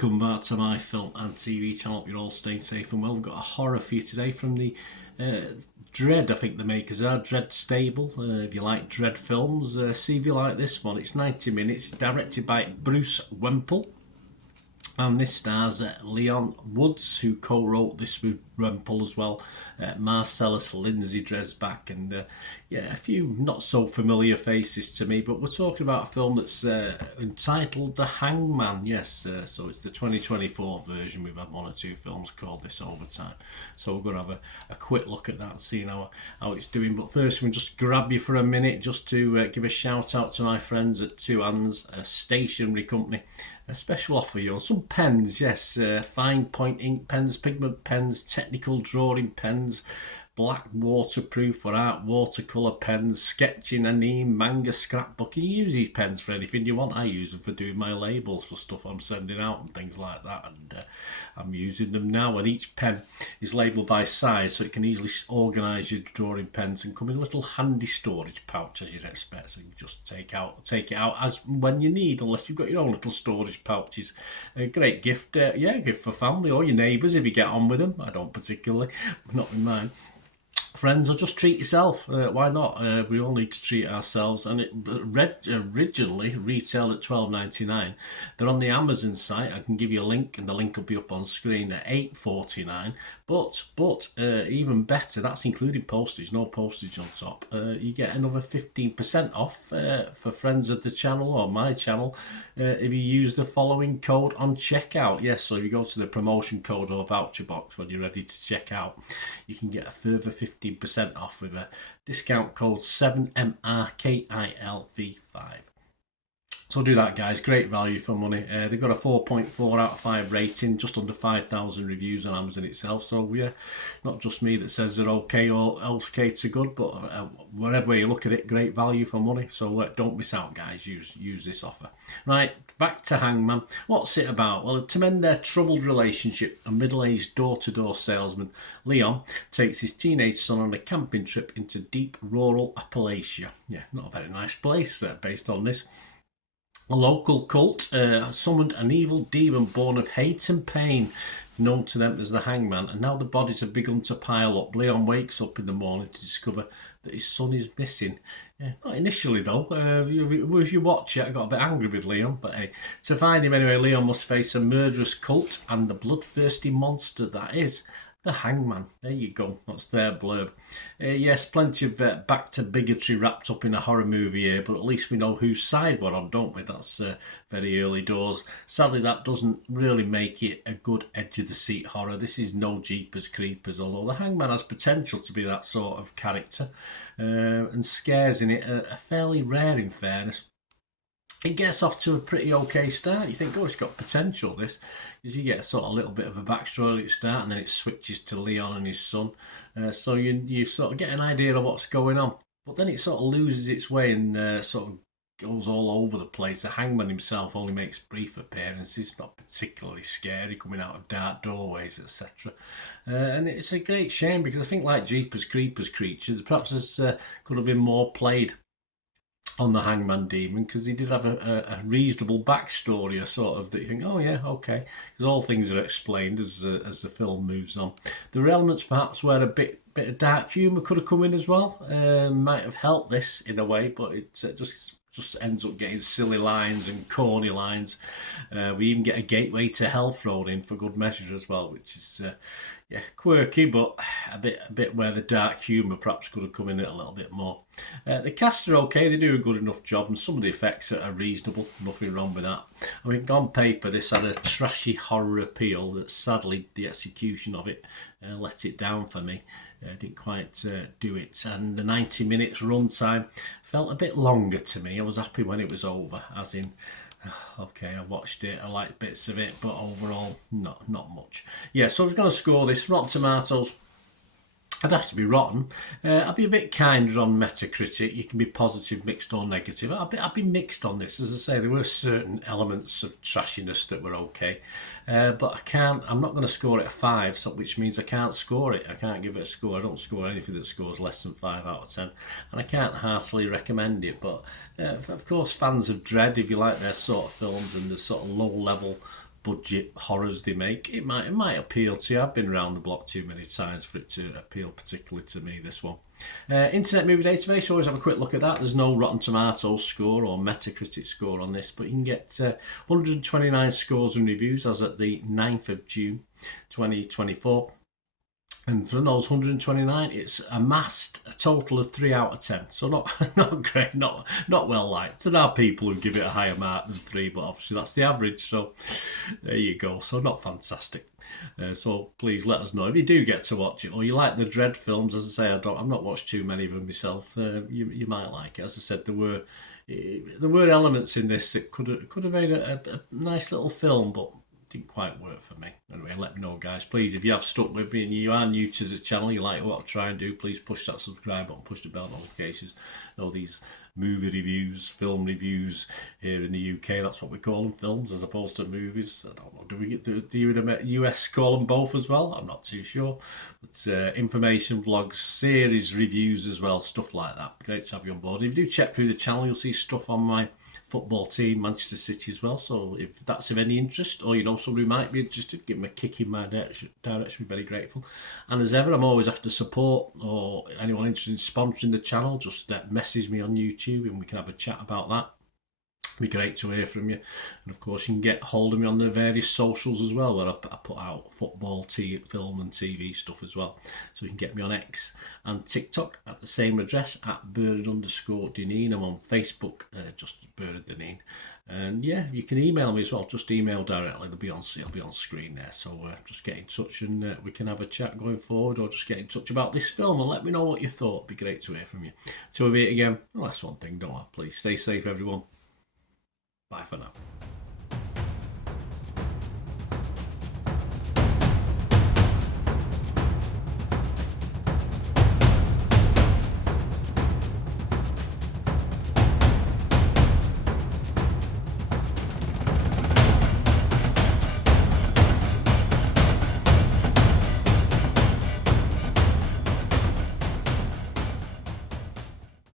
Welcome back to my film and TV channel. Hope you're all staying safe and well. We've got a horror for you today from the Dread, I think the makers are, Dread stable. If you like Dread films, see if you like this one. It's 90 minutes, directed by Bruce Wemple. And this stars Leon Woods, who co-wrote this with Wemple as well, Marcellus, Lindsay Dresbach, and a few not so familiar faces to me. But we're talking about a film that's entitled The Hangman. Yes, so it's the 2024 version. We've had one or two films called this over time. So we're going to have a quick look at that and see how it's doing. But first, we'll just grab you for a minute just to give a shout out to my friends at Two Hands, a stationery company. A special offer here on some pens, yes, fine point ink pens, pigment pens, technical drawing pens, black waterproof or art watercolour pens, sketching, anime, manga, scrapbook. You use these pens for anything you want. I use them for doing my labels for stuff I'm sending out and things like that, and I'm using them now, and each pen is labelled by size so it can easily organise your drawing pens and come in a little handy storage pouch, as you'd expect, so you can just take it out as when you need, unless you've got your own little storage pouches. A great gift, gift for family or your neighbours if you get on with them. I don't particularly, not with mine. Friends, or just treat yourself. Why not? We all need to treat ourselves. And it originally retailed at $12.99. They're on the Amazon site. I can give you a link, and the link will be up on screen at $8.49. But even better, that's including postage. No postage on top. You get another 15% off for friends of the channel or my channel if you use the following code on checkout. Yes, so if you go to the promotion code or voucher box when you're ready to check out, you can get a further 15% off with a discount code 7MRKILV5. So do that, guys. Great value for money. They've got a 4.4 out of 5 rating, just under 5,000 reviews on Amazon itself. So yeah, not just me that says they're okay or else cates are good, but whatever way you look at it, great value for money. So don't miss out, guys. Use this offer. Right, back to Hangman. What's it about? Well, to mend their troubled relationship, a middle-aged door-to-door salesman, Leon, takes his teenage son on a camping trip into deep rural Appalachia. Yeah, not a very nice place based on this. A local cult summoned an evil demon born of hate and pain, known to them as the Hangman, and now the bodies have begun to pile up. Leon wakes up in the morning to discover that his son is missing. Yeah, not initially though. If you watch it, I got a bit angry with Leon, but hey, to find him anyway, Leon must face a murderous cult and the bloodthirsty monster that is the Hangman. There you go. That's their blurb. Yes, plenty of back to bigotry wrapped up in a horror movie here, but at least we know whose side we're on, don't we? That's very early doors. Sadly, that doesn't really make it a good edge of the seat horror. This is no Jeepers Creepers, although the Hangman has potential to be that sort of character, and scares in it are fairly rare, in fairness. It gets off to a pretty okay start. You think, oh, it's got potential, this, because you get a little bit of a backstory at the start, and then it switches to Leon and his son. So you sort of get an idea of what's going on. But then it sort of loses its way and sort of goes all over the place. The Hangman himself only makes brief appearances, not particularly scary, coming out of dark doorways, etc. And it's a great shame, because I think, like Jeepers Creepers creatures, perhaps this could have been more played on the Hangman demon, because he did have a reasonable backstory, a sort of that you think, oh yeah, okay, because all things are explained as the film moves on. There were elements perhaps where a bit of dark humour could have come in as well, might have helped this in a way, but it just ends up getting silly lines and corny lines. We even get a gateway to hell thrown in for good measure as well, which is quirky, but a bit where the dark humour perhaps could have come in it a little bit more. The cast are okay, they do a good enough job, and some of the effects are reasonable, nothing wrong with that. I mean, on paper this had a trashy horror appeal that sadly the execution of it let it down for me. Didn't quite do it, and the 90 minutes runtime felt a bit longer to me. I was happy when it was over, as in, okay, I watched it, I liked bits of it, but overall not much. Yeah, so I was going to score this. Rotten Tomatoes, I'd have to be rotten. I'd be a bit kinder on Metacritic. You can be positive, mixed or negative. I'd be mixed on this. As I say, there were certain elements of trashiness that were okay. But I'm not going to score it a 5, so, which means I can't score it. I can't give it a score. I don't score anything that scores less than 5 out of 10. And I can't heartily recommend it. But of course, fans of Dread, if you like their sort of films and the sort of low-level budget horrors they make, it might appeal to you. I've been around the block too many times for it to appeal particularly to me, this one. Internet Movie Database, always have a quick look at that. There's no Rotten Tomatoes score or Metacritic score on this, but you can get 129 scores and reviews as at the 9th of June 2024. And from those 129, it's amassed a total of 3 out of 10. So not great, not well liked. There are people who give it a higher mark than 3, but obviously that's the average. So there you go. So not fantastic. So please let us know if you do get to watch it, or you like the Dread films. As I say, I've not watched too many of them myself. You might like it. As I said, there were elements in this that could have made a nice little film, but didn't quite work for me. Anyway, let me know, guys. Please, if you have stuck with me and you are new to the channel, you like what I try and do, please push that subscribe button, push the bell notifications. All these movie reviews, film reviews here in the UK, that's what we call them, films as opposed to movies. I don't know, do you in the US call them both as well? I'm not too sure. But information, vlogs, series, reviews as well, stuff like that. Great to have you on board. If you do check through the channel, you'll see stuff on my football team, Manchester City as well. So if that's of any interest, or you know somebody who might be interested, give them a kick in my direction. Be very grateful. And as ever, I'm always after support, or anyone interested in sponsoring the channel, just message me on YouTube and we can have a chat about that. It'd be great to hear from you. And of course, you can get hold of me on the various socials as well, where I put out football, film and TV stuff as well. So you can get me on X and TikTok at the same address, at Bernard_Deneen. I'm on Facebook, just Bernard Deneen. And yeah, you can email me as well. Just email directly. It'll be on screen there. So just get in touch and we can have a chat going forward, or just get in touch about this film and let me know what you thought. It'd be great to hear from you. So we'll meet again. Well, that's one thing, don't I? Please stay safe, everyone. Bye for now.